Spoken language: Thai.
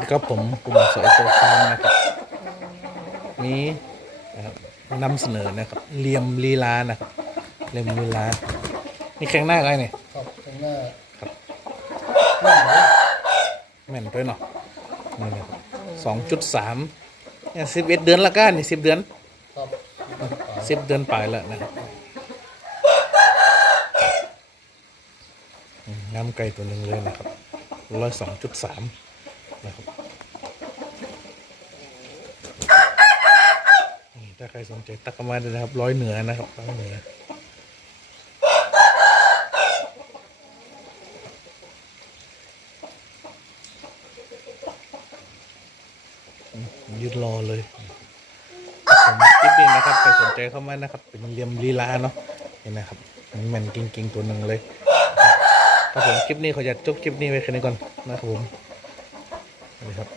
นี่ครับผมกลุ่มสวยตัวฟาร์มนะครับนี้นะครับนำเสนอนะครับเหลี่ยมลีลานะครับเหลี่ยมลีลานี่แข่งหน้าอะไรเนี่ยครับข้างหน้าครับหน้าไหนแม่นด้วยเนาะนี่นะครับสองจุดสามเนี่ยสิบเอ็ดเดือนละกันนี่สิบเดือนครับสิบเดือนปลายแล้วนะครับอืมน้ำไก่ตัวหนึ่งเลยนะครับร้อยสองจุดสาม นะครับถ้าใครสนใจตักมาได้นะครับ ร้อยเหนือนะครับร้อยเหนือยืดรอเลยผมคลิปนี้นะครับใครสนใจเข้ามานะครับ เป็นเลียมลีลาเนาะนี่นะครับมันแมนเก่งๆตัวหนึ่งเลยครับผมคลิปนี้ขอจะจบคลิปนี้ไว้แค่นี้ก่อนนะครับผม นะครับ